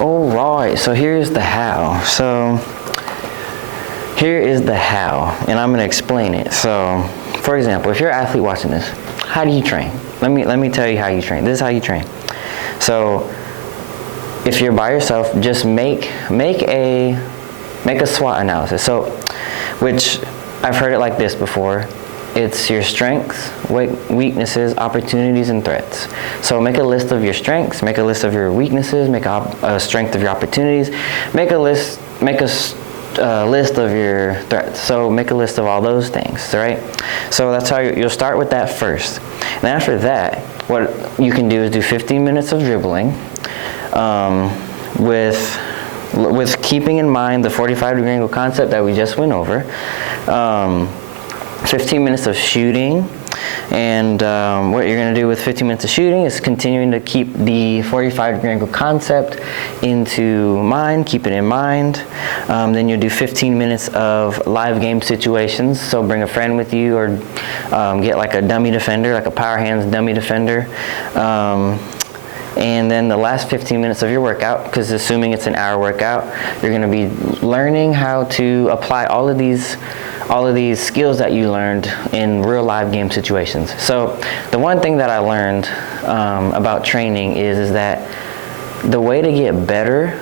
Alright, so here's the how. So here is the how, and I'm going to explain it. So, for example, if you're an athlete watching this, how do you train? Let me tell you how you train. This is how you train. So, if you're by yourself, just make a SWOT analysis. So, which I've heard it like this before. It's your strengths, weaknesses, opportunities, and threats. So make a list of your strengths, make a list of your weaknesses, make a strength of your opportunities, make a list of your threats. So make a list of all those things, right? So that's how you'll start with that first. And after that, what you can do is do 15 minutes of dribbling, with keeping in mind the 45-degree angle concept that we just went over. 15 minutes of shooting, and what you're going to do with 15 minutes of shooting is continuing to keep the 45-degree angle concept into mind, keep it in mind. Then you'll do 15 minutes of live game situations, so bring a friend with you, or get like a dummy defender, like a power hands dummy defender. And then the last 15 minutes of your workout, because assuming it's an hour workout, you're going to be learning how to apply all of these skills that you learned in real live game situations. So the one thing that I learned about training is that the way to get better,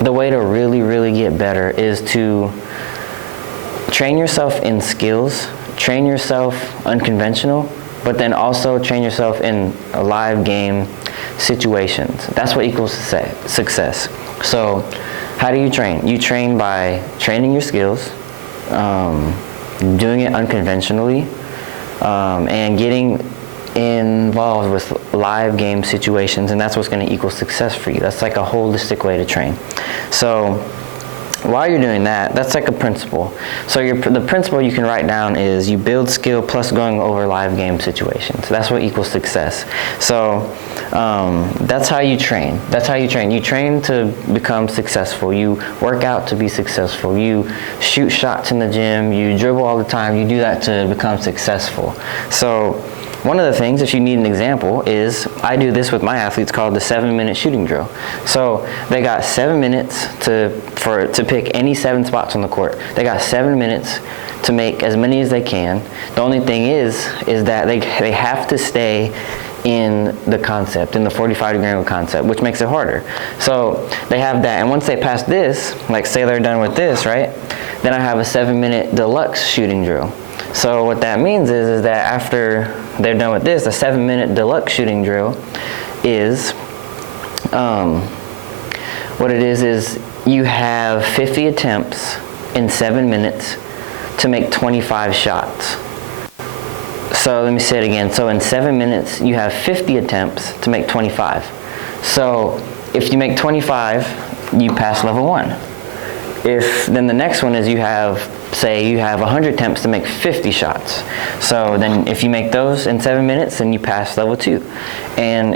the way to really get better, is to train yourself in skills, train yourself unconventional, but then also train yourself in live game situations. That's what equals success. So how do you train? You train by training your skills, doing it unconventionally, and getting involved with live game situations, and that's what's going to equal success for you. That's like a holistic way to train. So while you're doing that, that's like a principle. So the principle you can write down is you build skill plus going over live game situations. That's what equals success. So that's how you train. That's how you train. You train to become successful. You work out to be successful. You shoot shots in the gym. You dribble all the time. You do that to become successful. So one of the things, if you need an example, is I do this with my athletes called the 7-minute shooting drill. So they got 7 minutes to pick any 7 spots on the court. They got 7 minutes to make as many as they can. The only thing is that they have to stay in the concept, in the 45-degree angle concept, which makes it harder. So they have that, and once they pass this, like say they're done with this, right? Then I have a 7-minute deluxe shooting drill. So what that means is that after they're done with this, a 7-minute deluxe shooting drill is, what it is you have 50 attempts in 7 minutes to make 25 shots. So let me say it again. So in 7 minutes, you have 50 attempts to make 25. So if you make 25, you pass level 1. Then the next one is you have 100 attempts to make 50 shots. So then if you make those in 7 minutes, then you pass level 2. And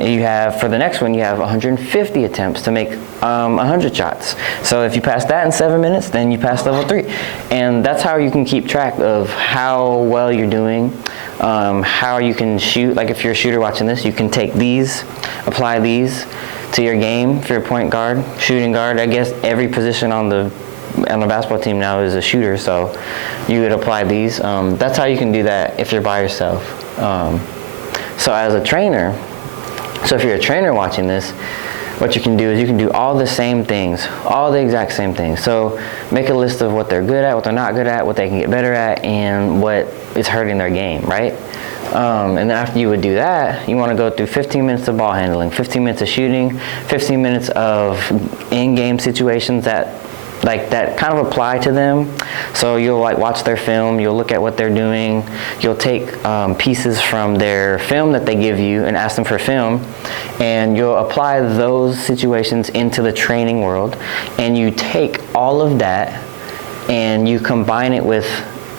for the next one, you have 150 attempts to make 100 shots. So if you pass that in 7 minutes, then you pass level 3. And that's how you can keep track of how well you're doing, how you can shoot. Like if you're a shooter watching this, you can take these, apply these to your game. If you're a point guard, shooting guard, I guess every position on the basketball team now is a shooter, so you would apply these. That's how you can do that if you're by yourself. So as a trainer, so if you're a trainer watching this, what you can do is you can do all the same things, all the exact same things. So make a list of what they're good at, what they're not good at, what they can get better at, and what is hurting their game, right? And then after you would do that, you want to go through 15 minutes of ball handling, 15 minutes of shooting, 15 minutes of in-game situations that kind of apply to them. So you'll watch their film, you'll look at what they're doing, you'll take pieces from their film that they give you and ask them for film, and you'll apply those situations into the training world, and you take all of that and you combine it with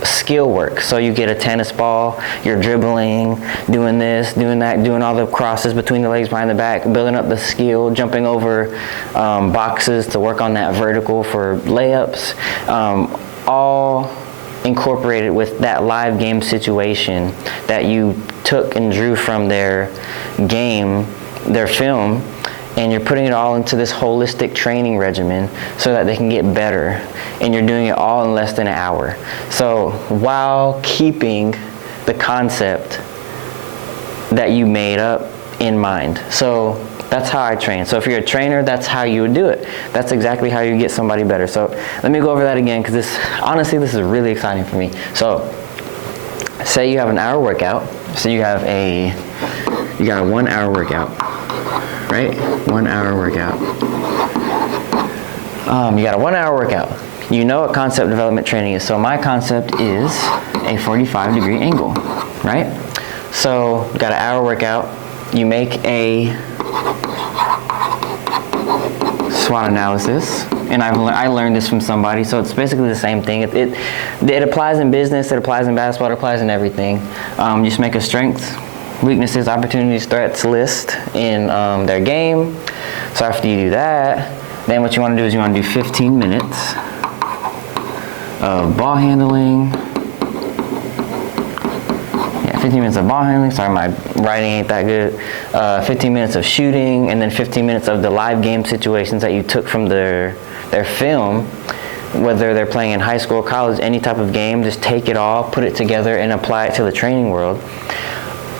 skill work. So you get a tennis ball, you're dribbling, doing this, doing that, doing all the crosses between the legs, behind the back, building up the skill, jumping over boxes to work on that vertical for layups, all incorporated with that live game situation that you took and drew from their game, their film, and you're putting it all into this holistic training regimen so that they can get better, and you're doing it all in less than an hour. So while keeping the concept that you made up in mind. So that's how I train. So if you're a trainer, that's how you would do it. That's exactly how you get somebody better. So let me go over that again, because honestly, this is really exciting for me. So say you have an hour workout. So you got a 1 hour workout, right? 1 hour workout. You got a 1 hour workout. You know what concept development training is. So my concept is a 45-degree angle, right? So you got an hour workout. You make a SWOT analysis, and I learned this from somebody, so it's basically the same thing. It applies in business, it applies in basketball, it applies in everything. You just make a strengths, weaknesses, opportunities, threats list in their game. So after you do that, then what you want to do is you want to do 15 minutes of ball handling. 15 minutes of ball handling. Sorry, my writing ain't that good. 15 minutes of shooting, and then 15 minutes of the live game situations that you took from their film, whether they're playing in high school, college, any type of game. Just take it all, put it together, and apply it to the training world.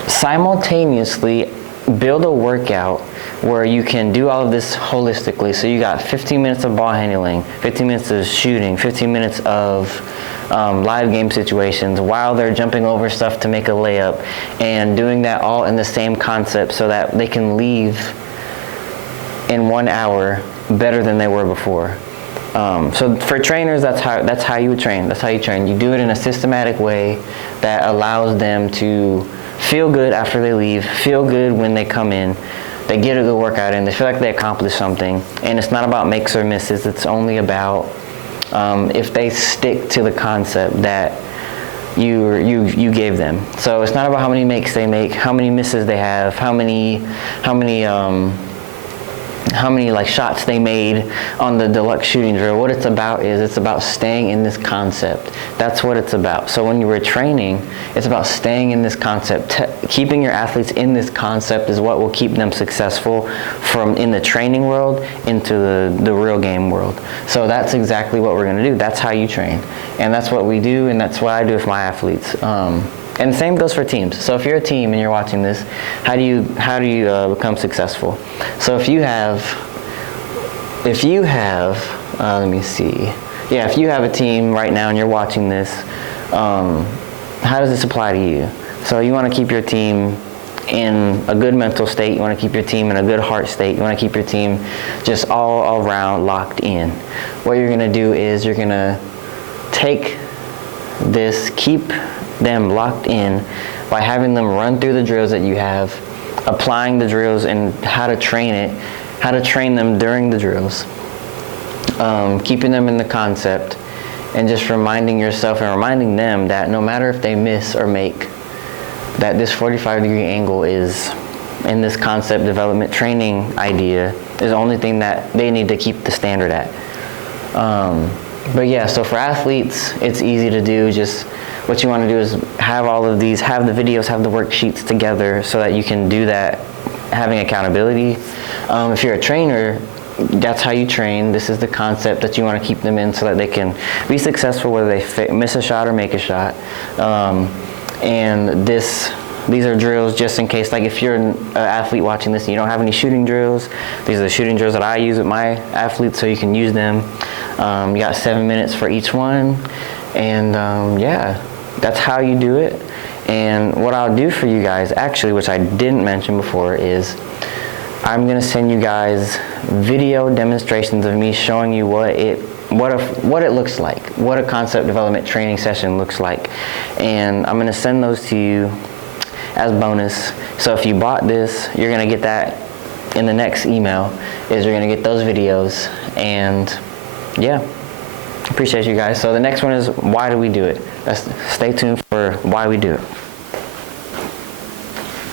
Simultaneously, build a workout where you can do all of this holistically. So you got 15 minutes of ball handling, 15 minutes of shooting, 15 minutes of live game situations while they're jumping over stuff to make a layup, and doing that all in the same concept so that they can leave in 1 hour better than they were before. So for trainers, that's how you would train. That's how you train. You do it in a systematic way that allows them to feel good after they leave, feel good when they come in, they get a good workout in, they feel like they accomplished something. And it's not about makes or misses, it's only about if they stick to the concept that you gave them. So it's not about how many makes they make, how many misses they have, how many like shots they made on the deluxe shooting drill. What it's about is it's about staying in this concept. That's what it's about. So when you were training, it's about staying in this concept. Keeping your athletes in this concept is what will keep them successful from in the training world into the real game world. So that's exactly what we're going to do. That's how you train. And that's what we do, and that's what I do with my athletes. And the same goes for teams. So if you're a team and you're watching this, how do you become successful? So if you have, let me see. Yeah, if you have a team right now and you're watching this, how does this apply to you? So you want to keep your team in a good mental state. You want to keep your team in a good heart state. You want to keep your team just all around locked in. What you're going to do is you're going to take this, keep them locked in by having them run through the drills that you have, applying the drills and how to train them during the drills, keeping them in the concept, and just reminding yourself and reminding them that no matter if they miss or make, that this 45-degree angle is, in this concept development training idea, is the only thing that they need to keep the standard at. But yeah, so for athletes, it's easy to do. Just what you want to do is have all of these, have the videos, have the worksheets together so that you can do that, having accountability. If you're a trainer, that's how you train. This is the concept that you want to keep them in so that they can be successful whether they miss a shot or make a shot. And these are drills just in case, like if you're an athlete watching this and you don't have any shooting drills, these are the shooting drills that I use with my athletes so you can use them. You got 7 minutes for each one. And yeah, that's how you do it. And what I'll do for you guys, actually, which I didn't mention before, is I'm gonna send you guys video demonstrations of me showing you what it looks like, what a concept development training session looks like. And I'm gonna send those to you as bonus. So if you bought this, you're gonna get that in the next email, is you're gonna get those videos. And yeah, appreciate you guys. So the next one is why do we do it? Stay tuned for why we do it.